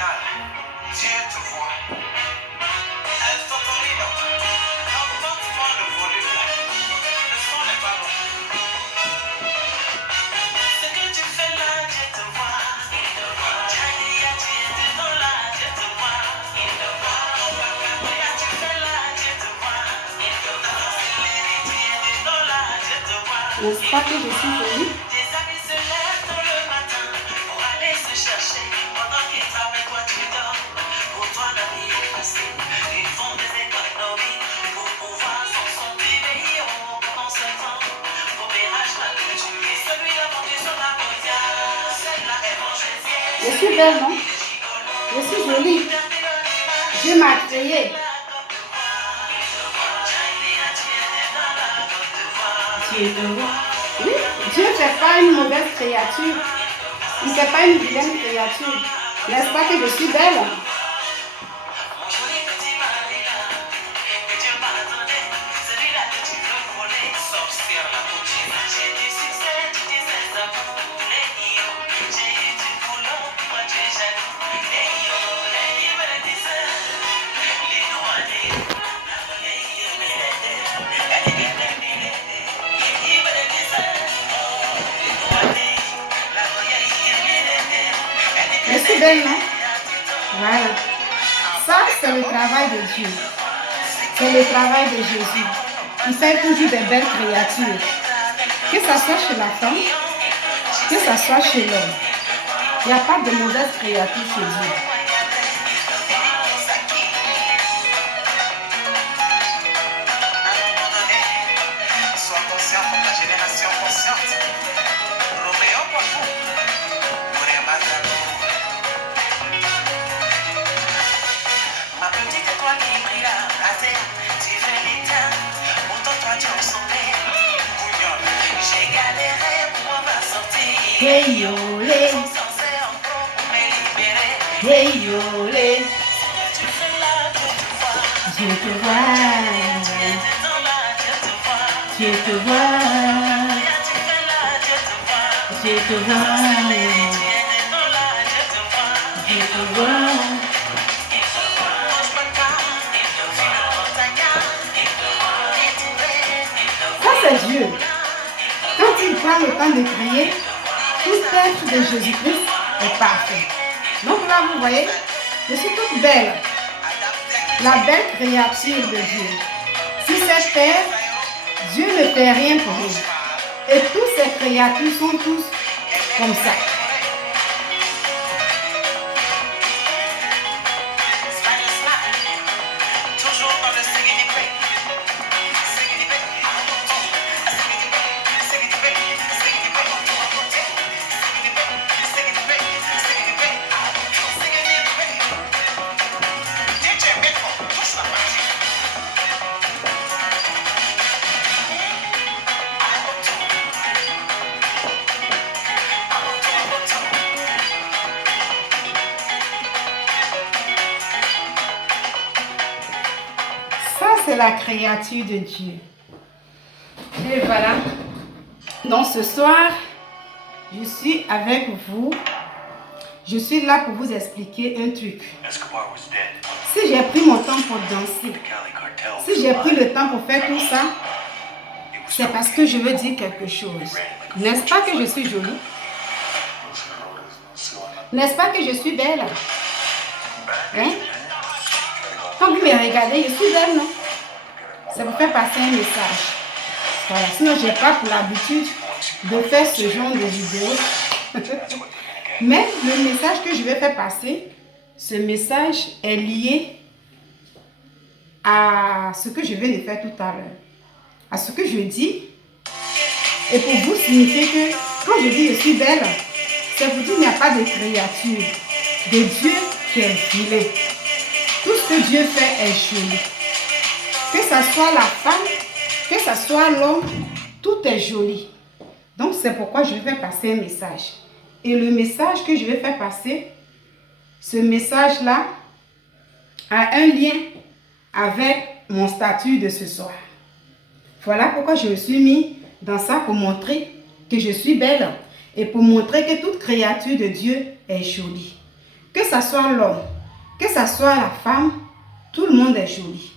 Dieu te voit. Elle t'autorise. Augmente-moi le volume là. Le son n'est pas bon. Ce que tu fais là, Dieu te voit. Jaya, Dieu te voit là, Dieu te voit. Tu fais là, Dieu te voit. N'est-ce pas que je suis jolie? Tes amis se lèvent tôt le matin pour aller se chercher. Pendant qu'ils travaillent, toi tu dors. Pour toi, la vie est facile. Ils font des économies pour pouvoir s'en sortir. Mais pendant ce temps, au mirage, la culture. Celui-là, mon Dieu, sur la mondiale. Celle-là est mon Je suis belle, non? Je suis jolie. Dieu m'a créée. Dieu te voit. Oui, Dieu ne fait pas une mauvaise créature. Il ne fait pas une vilaine créature. N'est-ce pas que je suis belle? Je suis belle, non? Voilà. Ça, c'est le travail de Dieu. C'est le travail de Jésus. Il fait toujours des belles créatures. Que ce soit chez la femme, que ce soit chez l'homme. Il n'y a pas de mauvaises créatures chez Dieu. Sois conscient comme la génération consciente. Roméo Poitou. Ma petite étoile qui brille à terre, tu fais l'état. Pourtant toi tu es sauvé. J'ai galéré pour m'en sortir. Hey olé, Sans cesse encore pour me libérer. hey olé, Tu fais là, Dieu te voit, dans là, Dieu te voit. Dieu te voit, Tu fais là, Dieu te voit. Dieu te voit, Dans là, Dieu te voit. Dieu te voit. Ça c'est Dieu. Quand il prend le temps de créer, tout être de Jésus-Christ est parfait. Donc là, vous voyez, je suis toute belle. La belle créature de Dieu. Si c'est terre, Dieu ne fait rien pour nous. Et toutes ces créatures sont tous comme ça. Toujours dans le Ça, c'est la créature de Dieu. Et voilà. Donc ce soir, je suis avec vous. Je suis là pour vous expliquer un truc. Escobar was dead. Si j'ai pris mon temps pour danser, Cali cartel. si j'ai pris le temps pour faire tout ça, c'est parce que je veux dire quelque chose. N'est-ce pas que je suis jolie? N'est-ce pas que je suis belle? Hein? Quand vous me regardez, je suis belle, non? Ça vous fait passer un message. Voilà. Sinon, je n'ai pas pour l'habitude de faire ce genre de vidéo. Mais le message que je vais faire passer, ce message est lié à ce que je viens de faire tout à l'heure. À ce que je dis. Et pour vous signifier que quand je dis je suis belle, c'est pour dire qu'il n'y a pas de créature, de Dieu qui est vilain. Tout ce que Dieu fait est joli. Que ce soit la femme, que ce soit l'homme, tout est joli. Donc c'est pourquoi je vais passer un message. Et le message que je vais faire passer, ce message-là a un lien avec mon statut de ce soir. Voilà pourquoi je me suis mis dans ça pour montrer que je suis belle et pour montrer que toute créature de Dieu est jolie. que ce soit l'homme, que ce soit la femme, tout le monde est joli.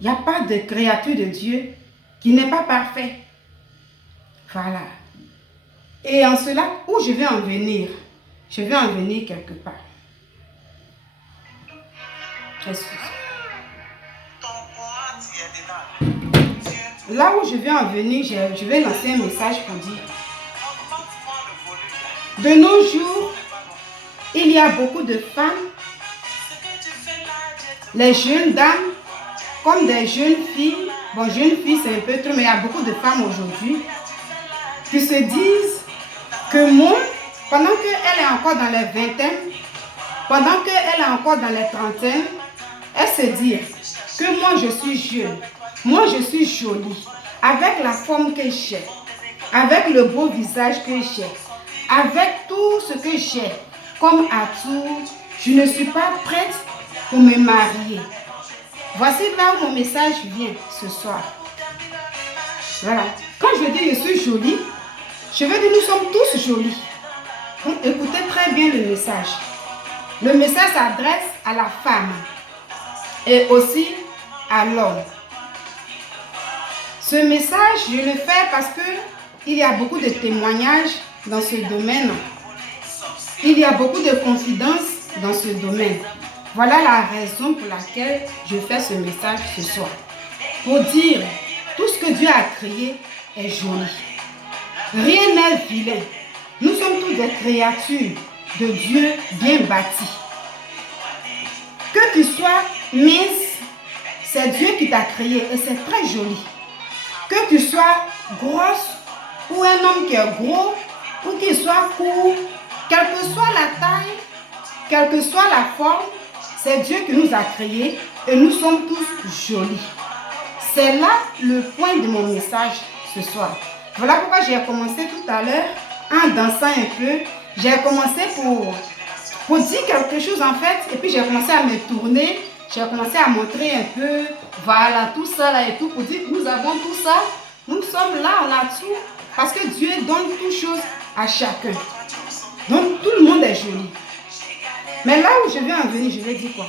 Il n'y a pas de créature de Dieu qui n'est pas parfait. Voilà. Et en cela, où je vais en venir? Je vais en venir quelque part. Excusez. Là où je vais en venir, je vais lancer un message pour dire. De nos jours, il y a beaucoup de femmes, les jeunes dames, comme des jeunes filles. Bon, jeunes filles, c'est un peu trop, mais il y a beaucoup de femmes aujourd'hui qui se disent que moi, pendant qu'elle est encore dans les vingtaines, pendant qu'elle est encore dans les trentaines, elle se dit que moi, je suis jeune, moi, je suis jolie, avec la forme que j'ai, avec le beau visage que j'ai, avec tout ce que j'ai comme atout, je ne suis pas prête pour me marier. Voici là où mon message vient ce soir. Voilà. Quand je dis je suis jolie, je veux dire nous sommes tous jolis. Donc écoutez très bien le message. Le message s'adresse à la femme et aussi à l'homme. Ce message, je le fais parce que il y a beaucoup de témoignages dans ce domaine. Il y a beaucoup de confidences dans ce domaine. Voilà la raison pour laquelle je fais ce message ce soir. Pour dire, tout ce que Dieu a créé est joli. Rien n'est vilain. Nous sommes tous des créatures de Dieu bien bâties. Que tu sois mince, c'est Dieu qui t'a créé et c'est très joli. Que tu sois grosse ou un homme qui est gros ou qu'il soit court, quelle que soit la taille, quelle que soit la forme, c'est Dieu qui nous a créés et nous sommes tous jolis. C'est là le point de mon message ce soir. Voilà pourquoi j'ai commencé tout à l'heure en dansant un peu. J'ai commencé pour dire quelque chose en fait et puis j'ai commencé à me tourner. J'ai commencé à montrer un peu, voilà, tout ça là et tout pour dire que nous avons tout ça. Nous sommes là, on a tout parce que Dieu donne toutes choses à chacun. Donc tout le monde est joli. Mais là où je vais en venir, je vais dire quoi?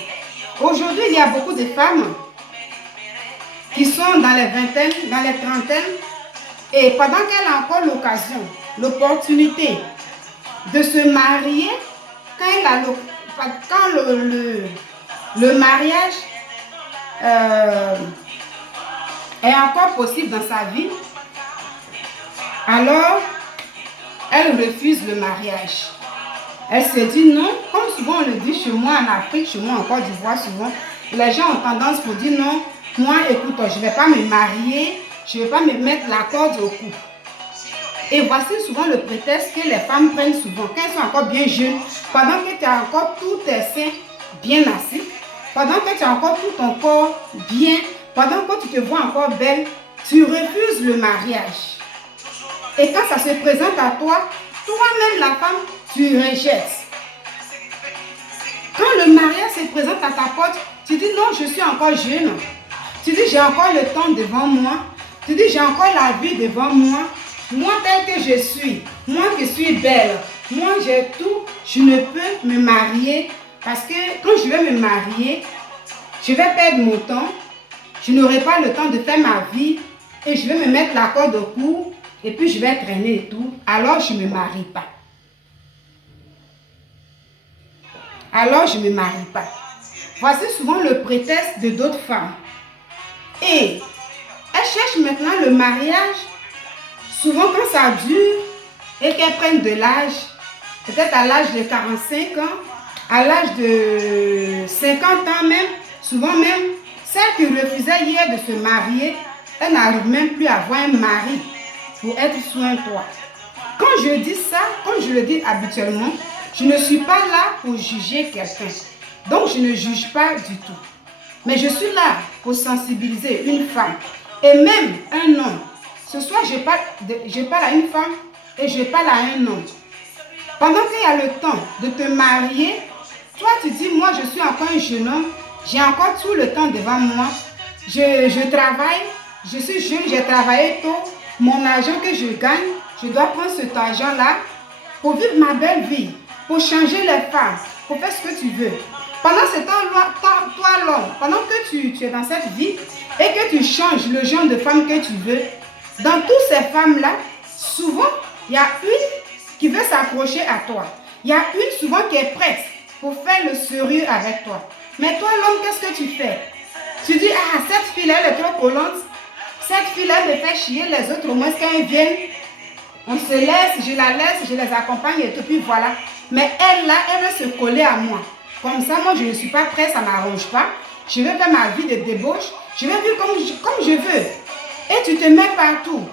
Aujourd'hui, il y a beaucoup de femmes qui sont dans les vingtaines, dans les trentaines, et pendant qu'elle a encore l'occasion, l'opportunité de se marier, quand le mariage est encore possible dans sa vie, alors elle refuse le mariage. Elle se dit non, comme souvent on le dit chez moi en Afrique, chez moi en Côte d'Ivoire, souvent, les gens ont tendance pour dire non, moi écoute, je ne vais pas me marier, je ne vais pas me mettre la corde au cou. Et voici souvent le prétexte que les femmes prennent souvent, quand elles sont encore bien jeunes, pendant que tu as encore tous tes seins bien assis, pendant que tu as encore tout ton corps bien, pendant que tu te vois encore belle, tu refuses le mariage. Et quand ça se présente à toi, toi-même la femme, tu rejettes. Quand le mariage se présente à ta porte, tu dis non, je suis encore jeune. Tu dis j'ai encore le temps devant moi. Tu dis j'ai encore la vie devant moi. Moi tel que je suis, moi qui suis belle, moi j'ai tout, je ne peux me marier parce que quand je vais me marier, je vais perdre mon temps, je n'aurai pas le temps de faire ma vie et je vais me mettre la corde au cou et puis je vais traîner et tout, alors je ne me marie pas. Alors je ne me marie pas. Voici souvent le prétexte de d'autres femmes. Et elles cherchent maintenant le mariage, souvent quand ça dure et qu'elles prennent de l'âge, peut-être à l'âge de 45 ans, à l'âge de 50 ans même, souvent même, celle qui refusait hier de se marier, elle n'arrive même plus à avoir un mari pour être sous un toit. Quand je dis ça, comme je le dis habituellement, je ne suis pas là pour juger quelqu'un. Donc je ne juge pas du tout. Mais je suis là pour sensibiliser une femme et même un homme. Ce soir, je parle à une femme et je parle à un homme. Pendant qu'il y a le temps de te marier, toi tu dis, moi je suis encore un jeune homme, j'ai encore tout le temps devant moi. Je travaille, je suis jeune, j'ai travaillé tôt. Mon argent que je gagne, je dois prendre cet argent-là pour vivre ma belle vie, pour changer les femmes, pour faire ce que tu veux. Pendant ce temps, toi l'homme, pendant que tu es dans cette vie et que tu changes le genre de femme que tu veux, dans toutes ces femmes-là, souvent, il y a une qui veut s'accrocher à toi. Il y a une souvent qui est prête pour faire le sérieux avec toi. Mais toi l'homme, qu'est-ce que tu fais? Tu dis, ah, cette fille-là, elle est trop collante. Cette fille-là me fait chier, les autres, au moins quand ils viennent, on se laisse, je la laisse, je les accompagne et tout, puis voilà. Mais elle, là, elle veut se coller à moi. Comme ça, moi, je ne suis pas prête, ça ne m'arrange pas. Je vais faire ma vie de débauche. Je vais vivre comme je veux. Et tu te mets partout.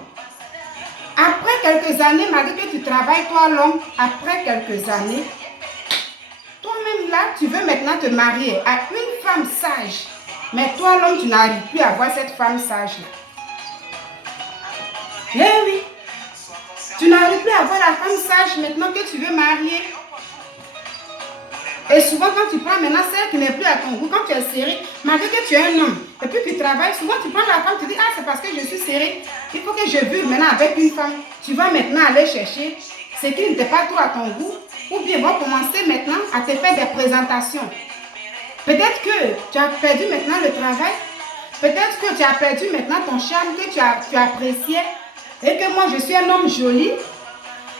Après quelques années, malgré que tu travailles, toi, l'homme, après quelques années, toi-même, là, tu veux maintenant te marier à une femme sage. Mais toi, l'homme, tu n'arrives plus à voir cette femme sage-là. Eh oui. Tu n'arrives plus à voir la femme sage maintenant que tu veux marier. Et souvent, quand tu prends maintenant celle qui n'est plus à ton goût, quand tu es serré, malgré que tu es un homme, et puis tu travailles, souvent tu prends la femme, tu dis, ah, c'est parce que je suis serré, il faut que je vive maintenant avec une femme. Tu vas maintenant aller chercher ce qui n'était pas trop à ton goût, ou bien vont commencer maintenant à te faire des présentations. Peut-être que tu as perdu maintenant le travail, peut-être que tu as perdu maintenant ton charme que tu appréciais, et que moi je suis un homme joli.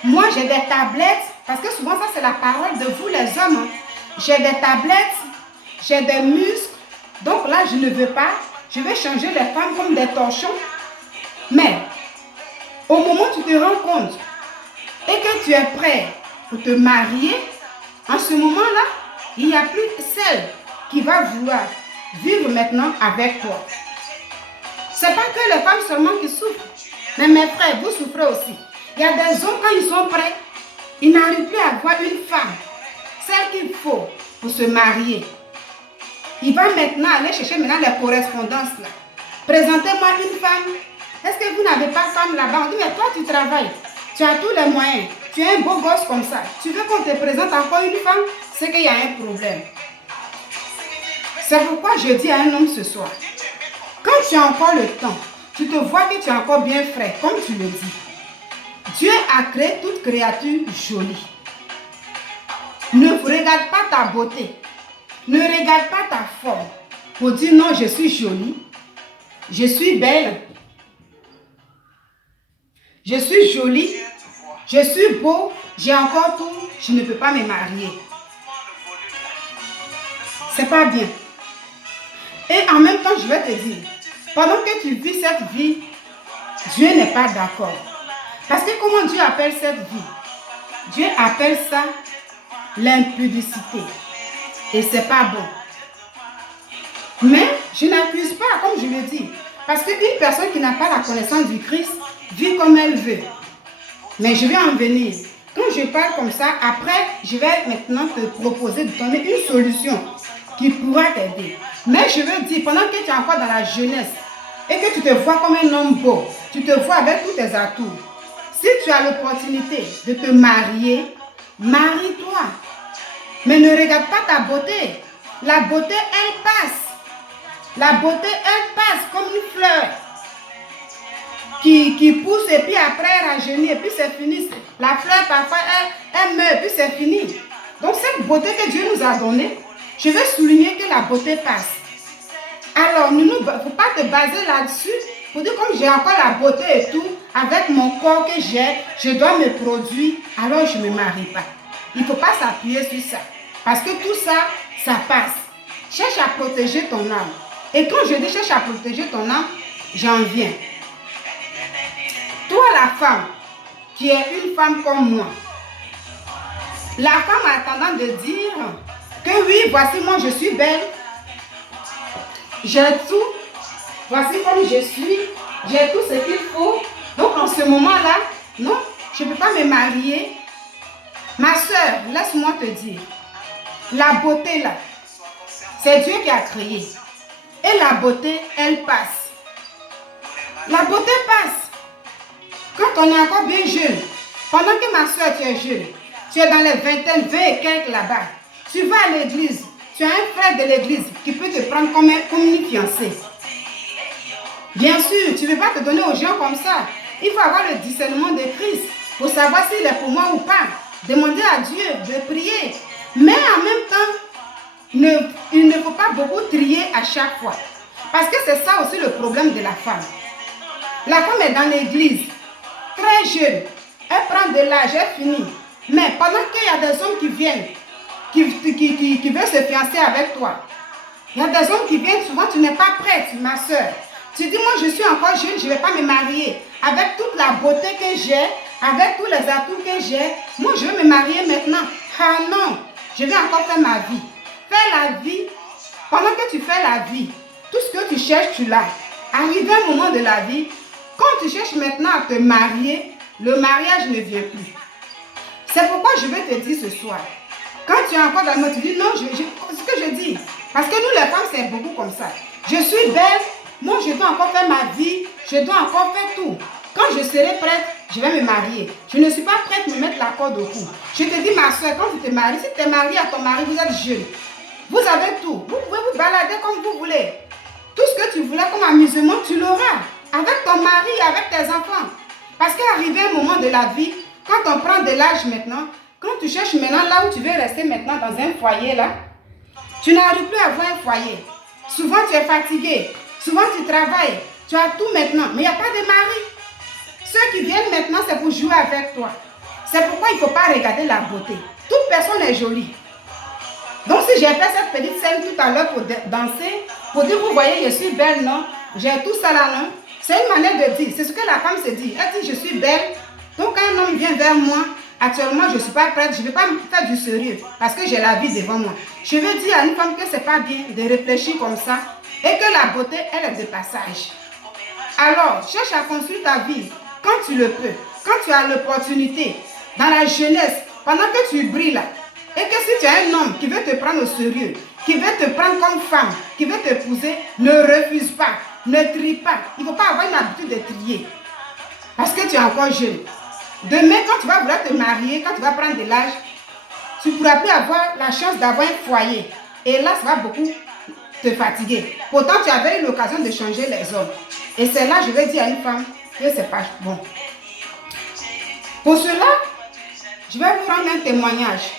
Moi j'ai des tablettes, parce que souvent ça c'est la parole de vous les hommes. J'ai des tablettes, j'ai des muscles, donc là je ne veux pas, je vais changer les femmes comme des torchons. Mais au moment où tu te rends compte et que tu es prêt pour te marier, en ce moment-là, il n'y a plus celle qui va vouloir vivre maintenant avec toi. Ce n'est pas que les femmes seulement qui souffrent, mais mes frères, vous souffrez aussi. Il y a des hommes, quand ils sont prêts, ils n'arrivent plus à avoir une femme, celle qu'il faut pour se marier. Il va maintenant aller chercher maintenant les correspondances là. Présentez-moi une femme. Est-ce que vous n'avez pas de femme là-bas? On dit, mais toi tu travailles, tu as tous les moyens, tu es un beau gosse comme ça. Tu veux qu'on te présente encore une femme? C'est qu'il y a un problème. C'est pourquoi je dis à un homme ce soir, quand tu as encore le temps, tu te vois que tu es encore bien frais, comme tu le dis. Dieu a créé toute créature jolie. Ne regarde pas ta beauté. Ne regarde pas ta forme. Pour dire non, je suis jolie. Je suis belle. Je suis jolie. Je suis beau. J'ai encore tout. Je ne peux pas me marier. C'est pas bien. Et en même temps, je vais te dire, pendant que tu vis cette vie, Dieu n'est pas d'accord. Parce que comment Dieu appelle cette vie? Dieu appelle ça l'impudicité. Et c'est pas bon. Mais je n'accuse pas, comme je le dis. Parce qu'une personne qui n'a pas la connaissance du Christ vit comme elle veut. Mais je vais en venir. Quand je parle comme ça, après, je vais maintenant te proposer de donner une solution qui pourra t'aider. Mais je veux dire, pendant que tu es encore dans la jeunesse et que tu te vois comme un homme beau, tu te vois avec tous tes atouts. Si tu as l'opportunité de te marier, marie-toi. Mais ne regarde pas ta beauté. La beauté, elle passe. La beauté, elle passe comme une fleur qui pousse et puis après elle rajeunit et puis c'est fini. La fleur, parfois, elle meurt et puis c'est fini. Donc cette beauté que Dieu nous a donnée, je veux souligner que la beauté passe. Alors, il ne faut pas te baser là-dessus pour dire comme j'ai encore la beauté et tout, avec mon corps que j'ai, je dois me produire, alors je ne me marie pas. Il ne faut pas s'appuyer sur ça. Parce que tout ça, ça passe. Cherche à protéger ton âme. Et quand je dis cherche à protéger ton âme, j'en viens. Toi, la femme, qui est une femme comme moi, la femme a tendance de dire que oui, voici moi, je suis belle. J'ai tout. Voici comme je suis. J'ai tout ce qu'il faut. Donc, en ce moment-là, non, je ne peux pas me marier. Ma soeur, laisse-moi te dire, la beauté là, c'est Dieu qui a créé. Et la beauté, elle passe. La beauté passe. Quand on est encore bien jeune, pendant que ma soeur, tu es jeune, tu es dans les vingtaines, 20 et quelques là-bas, tu vas à l'église, tu as un frère de l'église qui peut te prendre comme une fiancée. Bien sûr, tu ne peux pas te donner aux gens comme ça. Il faut avoir le discernement de Christ pour savoir s'il est pour moi ou pas. Demander à Dieu de prier. Mais en même temps, il ne faut pas beaucoup trier à chaque fois. Parce que c'est ça aussi le problème de la femme. La femme est dans l'église, très jeune. Elle prend de l'âge, elle finit. Mais pendant qu'il y a des hommes qui viennent, qui veulent se fiancer avec toi, il y a des hommes qui viennent, souvent tu n'es pas prête, ma soeur. Tu dis, moi je suis encore jeune, je ne vais pas me marier. Avec toute la beauté que j'ai, avec tous les atouts que j'ai, moi je veux me marier maintenant. Ah non, je vais encore faire ma vie. Fais la vie. Pendant que tu fais la vie, tout ce que tu cherches, tu l'as. Arrivé un moment de la vie, quand tu cherches maintenant à te marier, le mariage ne vient plus. C'est pourquoi je vais te dire ce soir. Quand tu es encore dans le monde, tu dis non, ce que je dis. Parce que nous les femmes, c'est beaucoup comme ça. Je suis belle, moi je dois encore faire ma vie, je dois encore faire tout. Quand je serai prête, je vais me marier. Je ne suis pas prête de me mettre la corde au cou. Je te dis ma soeur, quand tu te maries, si tu es mariée à ton mari, vous êtes jeune. Vous avez tout. Vous pouvez vous balader comme vous voulez. Tout ce que tu voulais comme amusement, tu l'auras. Avec ton mari, avec tes enfants. Parce qu'arrivé un moment de la vie, quand on prend de l'âge maintenant, quand tu cherches maintenant là où tu veux rester maintenant dans un foyer là, tu n'arrives plus à avoir un foyer. Souvent tu es fatigué, souvent tu travailles, tu as tout maintenant, mais il n'y a pas de mari. Ceux qui viennent maintenant, c'est pour jouer avec toi. C'est pourquoi il ne faut pas regarder la beauté. Toute personne est jolie. Donc si j'ai fait cette petite scène tout à l'heure pour danser, pour dire, vous voyez, je suis belle, non? J'ai tout ça là, non? C'est une manière de dire, c'est ce que la femme se dit. Elle dit, je suis belle. Donc quand un homme vient vers moi, actuellement, je ne suis pas prête, je ne vais pas me faire du sérieux parce que j'ai la vie devant moi. Je veux dire à une femme que ce n'est pas bien de réfléchir comme ça et que la beauté, elle est de passage. Alors, cherche à construire ta vie quand tu le peux, quand tu as l'opportunité, dans la jeunesse, pendant que tu brilles là. Et que si tu as un homme qui veut te prendre au sérieux, qui veut te prendre comme femme, qui veut t'épouser, ne refuse pas, ne trie pas. Il ne faut pas avoir une habitude de trier parce que tu es encore jeune. Demain, quand tu vas vouloir te marier, quand tu vas prendre de l'âge, tu ne pourras plus avoir la chance d'avoir un foyer. Et là, ça va beaucoup te fatiguer. Pourtant, tu avais eu l'occasion de changer les hommes. Et c'est là, je vais dire à une femme que ce n'est pas bon. Pour cela, je vais vous rendre un témoignage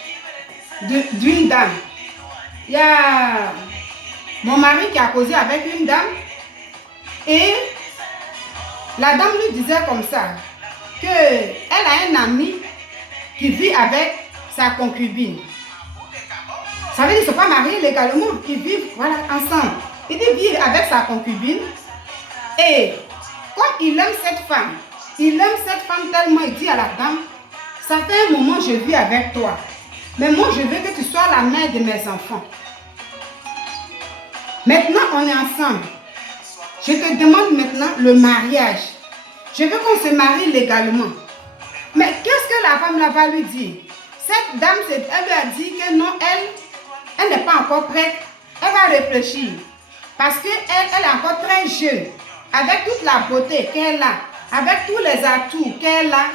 d'une dame. Il y a mon mari qui a causé avec une dame. Et la dame lui disait comme ça, qu'elle a un ami qui vit avec sa concubine. Ça veut dire qu'ils ne sont pas mariés légalement, ils vivent voilà, ensemble. Il dit vivre avec sa concubine. Et comme il aime cette femme tellement, il dit à la dame, ça fait un moment que je vis avec toi. Mais moi, je veux que tu sois la mère de mes enfants. Maintenant, on est ensemble. Je te demande maintenant le mariage. Je veux qu'on se marie légalement. Mais qu'est-ce que la femme là va lui dire? Cette dame, elle lui a dit que non, elle n'est pas encore prête. Elle va réfléchir. Parce qu'elle est encore très jeune. Avec toute la beauté qu'elle a, avec tous les atouts qu'elle a,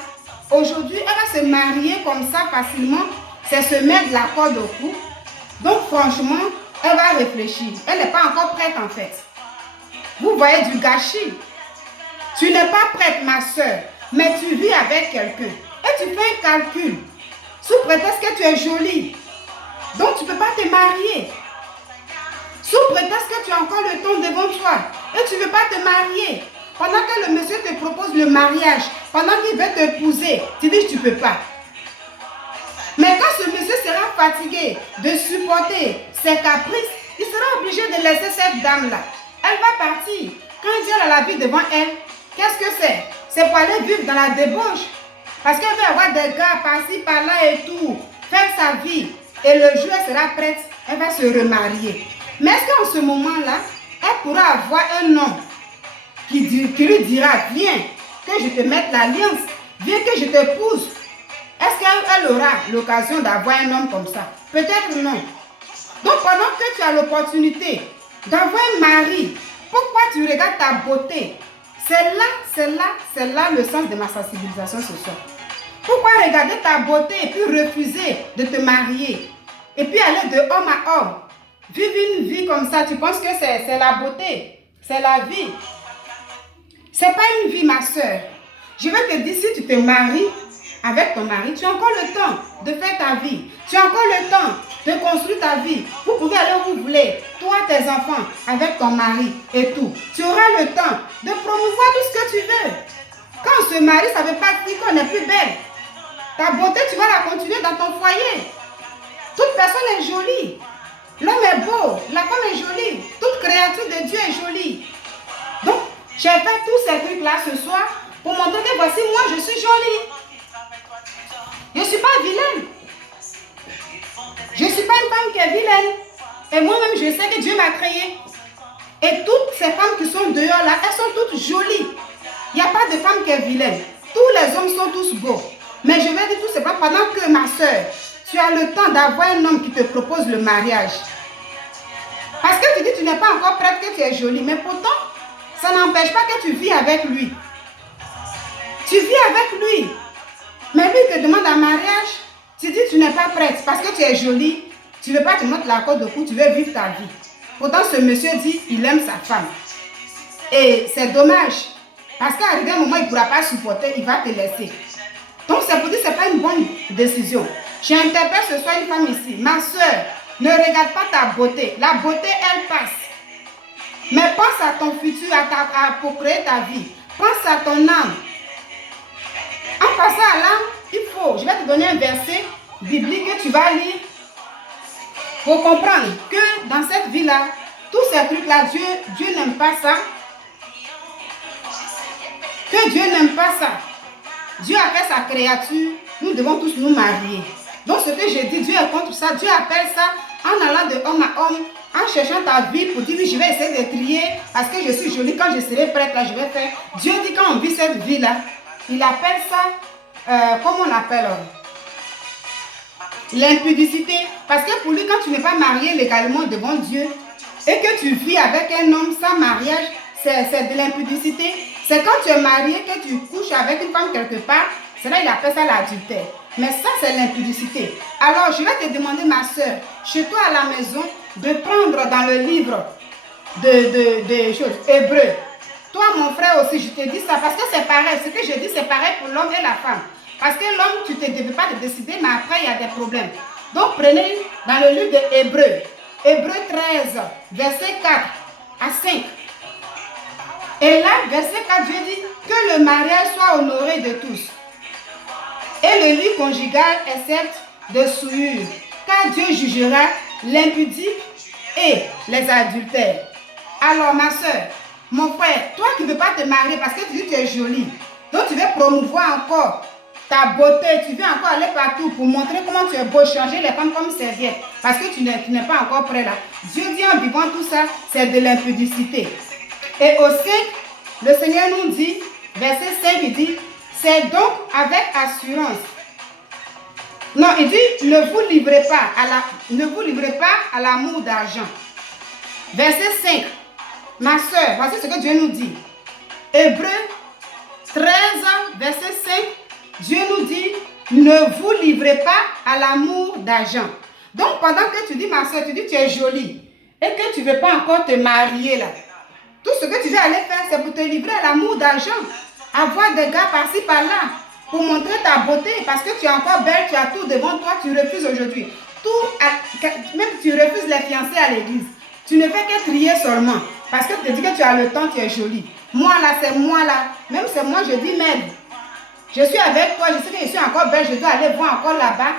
aujourd'hui, elle va se marier comme ça facilement. C'est se mettre la corde au cou. Donc franchement, elle va réfléchir. Elle n'est pas encore prête en fait. Vous voyez du gâchis. Tu n'es pas prête, ma soeur, mais tu vis avec quelqu'un. Et tu fais un calcul. Sous prétexte que tu es jolie. Donc tu ne peux pas te marier. Sous prétexte que tu as encore le temps devant toi. Et tu ne veux pas te marier. Pendant que le monsieur te propose le mariage, pendant qu'il veut t'épouser, tu dis que tu ne peux pas. Mais quand ce monsieur sera fatigué de supporter ses caprices, il sera obligé de laisser cette dame-là. Elle va partir. Quand Dieu a la vie devant elle, qu'est-ce que c'est? C'est pour aller vivre dans la débauche. Parce qu'elle veut avoir des gars par-ci, par-là et tout. Faire sa vie. Et le jour où elle sera prête, elle va se remarier. Mais est-ce qu'en ce moment-là, elle pourra avoir un homme qui lui dira, viens, que je te mette l'alliance, viens que je t'épouse. Est-ce qu'elle aura l'occasion d'avoir un homme comme ça? Peut-être non. Donc pendant que tu as l'opportunité d'avoir un mari, pourquoi tu regardes ta beauté? C'est là le sens de ma sensibilisation ce soir. Pourquoi regarder ta beauté et puis refuser de te marier? Et puis aller de homme à homme. Vivre une vie comme ça, tu penses que c'est la beauté? C'est la vie. C'est pas une vie, ma soeur. Je vais te dire, si tu te maries avec ton mari, tu as encore le temps de faire ta vie. Tu as encore le temps de construire ta vie. Vous pouvez aller où vous voulez. Toi, tes enfants, avec ton mari et tout. Tu auras le temps de promouvoir tout ce que tu veux. Quand on se marie, ça ne veut pas dire qu'on est plus belle. Ta beauté, tu vas la continuer dans ton foyer. Toute personne est jolie. L'homme est beau. La femme est jolie. Toute créature de Dieu est jolie. Donc, j'ai fait tous ces trucs-là ce soir pour montrer que voici, moi, je suis jolie. Je ne suis pas vilaine. Je ne suis pas une femme qui est vilaine. Et moi-même, je sais que Dieu m'a créée. Et toutes ces femmes qui sont dehors là, elles sont toutes jolies. Il n'y a pas de femme qui est vilaine. Tous les hommes sont tous beaux. Mais je vais dire tout simplement, pendant que ma soeur, tu as le temps d'avoir un homme qui te propose le mariage. Parce que tu dis que tu n'es pas encore prête, que tu es jolie. Mais pourtant, ça n'empêche pas que tu vis avec lui. Tu vis avec lui. Mais lui te demande un mariage. Tu dis que tu n'es pas prête parce que tu es jolie. Tu ne veux pas te mettre la corde au cou, tu veux vivre ta vie. Pourtant, ce monsieur dit qu'il aime sa femme. Et c'est dommage. Parce qu'à un moment, il ne pourra pas supporter, il va te laisser. Donc, c'est pour dire que ce n'est pas une bonne décision. J'interpelle ce soir une femme ici. Ma soeur, ne regarde pas ta beauté. La beauté, elle passe. Mais pense à ton futur, pour créer ta vie. Pense à ton âme. En passant à l'âme, je vais te donner un verset biblique que tu vas lire pour comprendre que dans cette vie-là, tous ces trucs-là, Dieu n'aime pas ça. Que Dieu n'aime pas ça. Dieu a fait sa créature, nous devons tous nous marier. Donc ce que je dis, Dieu est contre ça. Dieu appelle ça en allant de homme à homme, en cherchant ta vie pour dire oui, je vais essayer de trier parce que je suis jolie, quand je serai prête là, je vais faire. Dieu dit quand on vit cette vie-là, il appelle ça, comment on appelle l'impudicité. Parce que pour lui, quand tu n'es pas marié légalement devant Dieu et que tu vis avec un homme sans mariage, c'est de l'impudicité. C'est quand tu es marié que tu couches avec une femme quelque part, c'est là il appelle ça l'adultère. Mais ça, c'est l'impudicité. Alors, je vais te demander, ma soeur, chez toi à la maison, de prendre dans le livre de choses, Hébreu. Toi, mon frère aussi, je te dis ça parce que c'est pareil. Ce que je dis, c'est pareil pour l'homme et la femme. Parce que l'homme, tu ne devais pas te décider, mais après, il y a des problèmes. Donc, prenez dans le livre de Hébreu, Hébreu 13, verset 4 à 5. Et là, verset 4, Dieu dit que le mariage soit honoré de tous. Et le lit conjugal excepte de souillure. Car Dieu jugera l'impudique et les adultères. Alors, ma soeur, mon frère, toi qui ne veux pas te marier parce que tu dis que tu es jolie, donc tu veux promouvoir encore ta beauté, tu veux encore aller partout pour montrer comment tu es beau, changer les femmes comme serviettes, parce que tu n'es pas encore prêt là. Dieu dit en vivant tout ça, c'est de l'impudicité. Et aussi, le Seigneur nous dit, verset 5, il dit, c'est donc avec assurance. Non, il dit, ne vous livrez pas à l'amour d'argent. Verset 5, ma soeur, voici ce que Dieu nous dit. Hébreu 13, verset 5, Dieu nous dit, ne vous livrez pas à l'amour d'argent. Donc, pendant que tu dis, ma soeur, tu dis que tu es jolie et que tu ne veux pas encore te marier là, tout ce que tu veux aller faire, c'est pour te livrer à l'amour d'argent. Avoir des gars par-ci, par-là, pour montrer ta beauté, parce que tu es encore belle, tu as tout devant toi, tu refuses aujourd'hui. Même tu refuses les fiancés à l'église. Tu ne fais que trier seulement, parce que tu te dis que tu as le temps, tu es jolie. Moi là, c'est moi là. Même c'est moi, je dis merde. Je suis avec toi, je sais que je suis encore belle, je dois aller voir encore là-bas.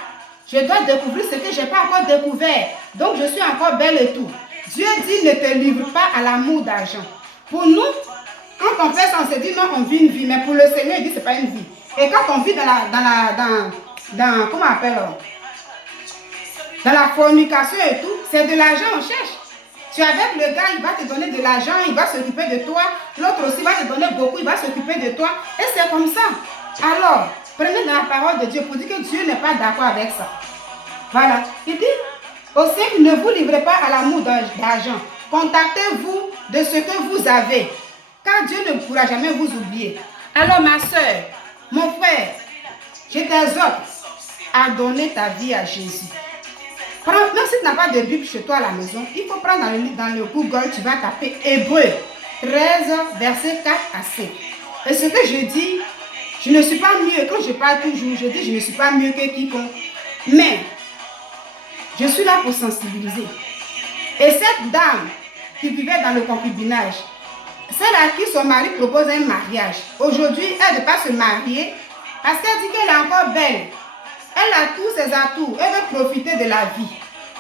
Je dois découvrir ce que je n'ai pas encore découvert. Donc je suis encore belle et tout. Dieu dit ne te livre pas à l'amour d'argent. Pour nous, quand on fait ça, on se dit non, on vit une vie. Mais pour le Seigneur, il dit que ce n'est pas une vie. Et quand on vit comment on appelle, dans la fornication et tout, c'est de l'argent on cherche. Tu es avec le gars, il va te donner de l'argent, il va s'occuper de toi. L'autre aussi va te donner beaucoup, il va s'occuper de toi. Et c'est comme ça. Alors, prenez dans la parole de Dieu pour dire que Dieu n'est pas d'accord avec ça. Voilà. Il dit, aussi, ne vous livrez pas à l'amour d'argent. Contactez-vous de ce que vous avez, car Dieu ne pourra jamais vous oublier. Alors, ma soeur, mon frère, je t'exhorte à donner ta vie à Jésus. Même si tu n'as pas de Bible chez toi à la maison, il faut prendre dans le Google, tu vas taper Hébreu 13, verset 4 à 5. Et ce que je dis, Je ne suis pas mieux. Quand je parle toujours, je dis je ne suis pas mieux que quiconque. Mais, je suis là pour sensibiliser. Et cette dame qui vivait dans le concubinage, celle à qui son mari propose un mariage, aujourd'hui, elle ne veut pas se marier parce qu'elle dit qu'elle est encore belle. Elle a tous ses atouts. Elle veut profiter de la vie.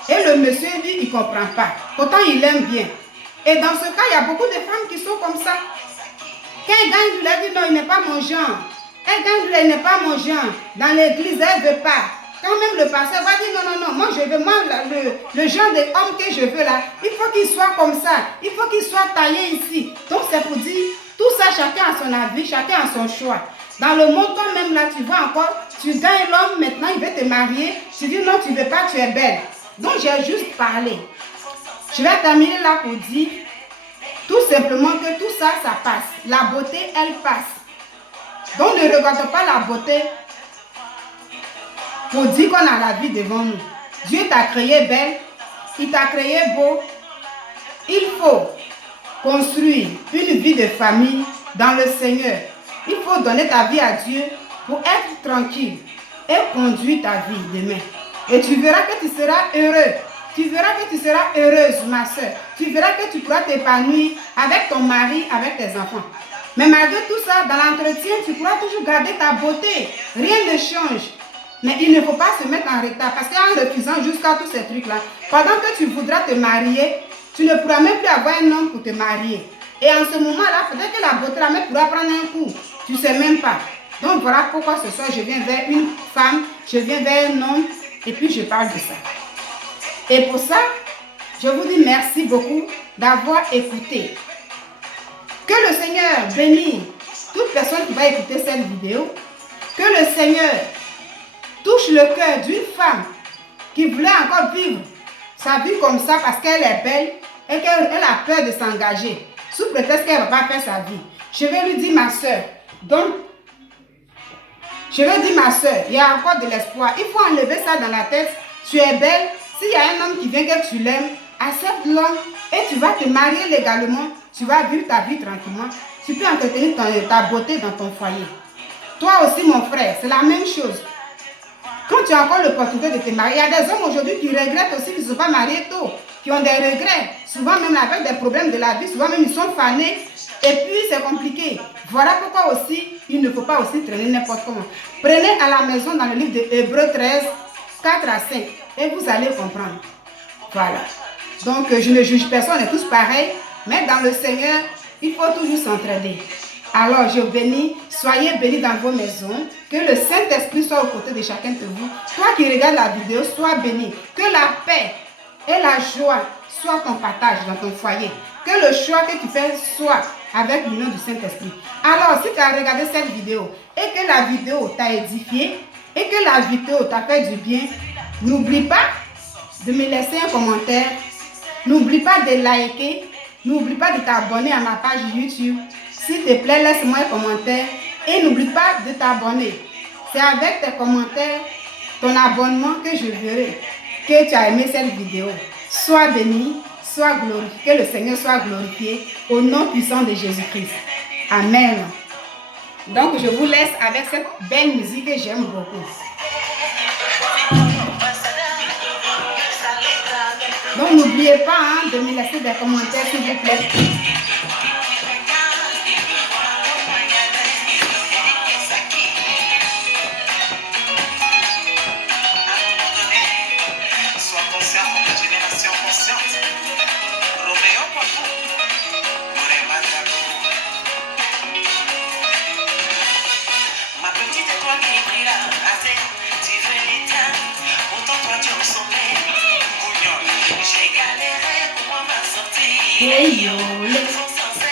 Et le monsieur dit, il ne comprend pas. Pourtant, il aime bien. Et dans ce cas, il y a beaucoup de femmes qui sont comme ça. Quand elle gagne du lait, elle dit non, il n'est pas mon genre. Elle gagne du lait, il n'est pas mon genre. Dans l'église, elle ne veut pas. Quand même le pasteur va dire non, non, non, moi je veux, moi le genre d'homme que je veux là, il faut qu'il soit comme ça. Il faut qu'il soit taillé ici. Donc c'est pour dire, tout ça, chacun a son avis, chacun a son choix. Dans le monde, toi-même là, tu vois encore, tu gagnes l'homme, maintenant il veut te marier. Tu dis non, tu ne veux pas, tu es belle. Donc j'ai juste parlé. Je vais terminer là pour dire tout simplement que tout ça, ça passe. La beauté, elle passe. Donc ne regarde pas la beauté pour dire qu'on a la vie devant nous. Dieu t'a créé belle, il t'a créé beau. Il faut construire une vie de famille dans le Seigneur. Il faut donner ta vie à Dieu pour être tranquille et conduire ta vie demain. Et tu verras que tu seras heureux. Tu verras que tu seras heureuse, ma soeur. Tu verras que tu pourras t'épanouir avec ton mari, avec tes enfants. Mais malgré tout ça, dans l'entretien, tu pourras toujours garder ta beauté. Rien ne change. Mais il ne faut pas se mettre en retard. Parce qu'en refusant jusqu'à tous ces trucs-là, pendant que tu voudras te marier, tu ne pourras même plus avoir un homme pour te marier. Et en ce moment-là, peut-être que la beauté là même pourra prendre un coup. Tu ne sais même pas. Donc voilà pourquoi ce soir, je viens vers une femme, je viens vers un homme, et puis je parle de ça. Et pour ça, je vous dis merci beaucoup d'avoir écouté. Que le Seigneur bénisse toute personne qui va écouter cette vidéo. Que le Seigneur touche le cœur d'une femme qui voulait encore vivre sa vie comme ça parce qu'elle est belle et qu'elle a peur de s'engager, sous prétexte qu'elle ne va pas faire sa vie. Je vais lui dire, ma soeur, donc, je vais dire, ma soeur, il y a encore de l'espoir. Il faut enlever ça dans la tête. Tu es belle. S'il y a un homme qui vient que tu l'aimes, accepte-le et tu vas te marier légalement. Tu vas vivre ta vie tranquillement. Tu peux entretenir ta beauté dans ton foyer. Toi aussi, mon frère, c'est la même chose. Quand tu as encore l'opportunité de te marier, il y a des hommes aujourd'hui qui regrettent aussi qu'ils ne sont pas mariés tôt, qui ont des regrets, souvent même avec des problèmes de la vie, souvent même ils sont fanés, et puis c'est compliqué. Voilà pourquoi aussi, il ne faut pas aussi traîner n'importe comment. Prenez à la maison dans le livre de Hébreux 13, 4 à 5, et vous allez comprendre. Voilà. Donc, je ne juge personne, on est tous pareils, mais dans le Seigneur, il faut toujours s'entraider. Alors, je bénis, soyez bénis dans vos maisons, que le Saint-Esprit soit aux côtés de chacun de vous. Toi qui regardes la vidéo, sois béni. Que la paix et la joie soient ton partage dans ton foyer. Que le choix que tu fais soit avec l'union du Saint-Esprit. Alors, si tu as regardé cette vidéo et que la vidéo t'a édifié et que la vidéo t'a fait du bien, n'oublie pas de me laisser un commentaire. N'oublie pas de liker. N'oublie pas de t'abonner à ma page YouTube. S'il te plaît, laisse-moi un commentaire et n'oublie pas de t'abonner. C'est avec tes commentaires, ton abonnement que je verrai que tu as aimé cette vidéo. Sois béni, sois glorifié, que le Seigneur soit glorifié au nom puissant de Jésus-Christ. Amen. Donc, je vous laisse avec cette belle musique que j'aime beaucoup. Donc, n'oubliez pas de me laisser des commentaires, s'il vous plaît.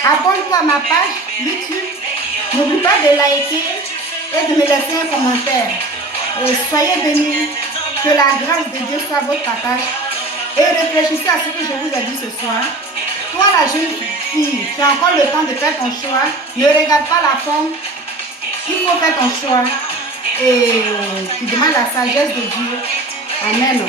Abonne-toi à ma page YouTube. N'oublie pas de liker et de me laisser un commentaire. Soyez bénis. Que la grâce de Dieu soit votre partage. Et réfléchissez à ce que je vous ai dit ce soir. Toi, la jeune fille, tu as encore le temps de faire ton choix. Ne regarde pas la forme. Il faut faire ton choix. Et tu demandes la sagesse de Dieu. Amen.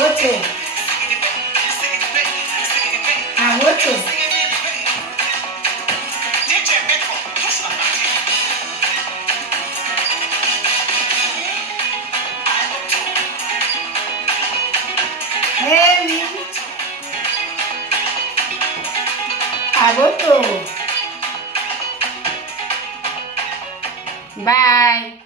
Agoto. Agoto. Eh oui. Agoto. Bye.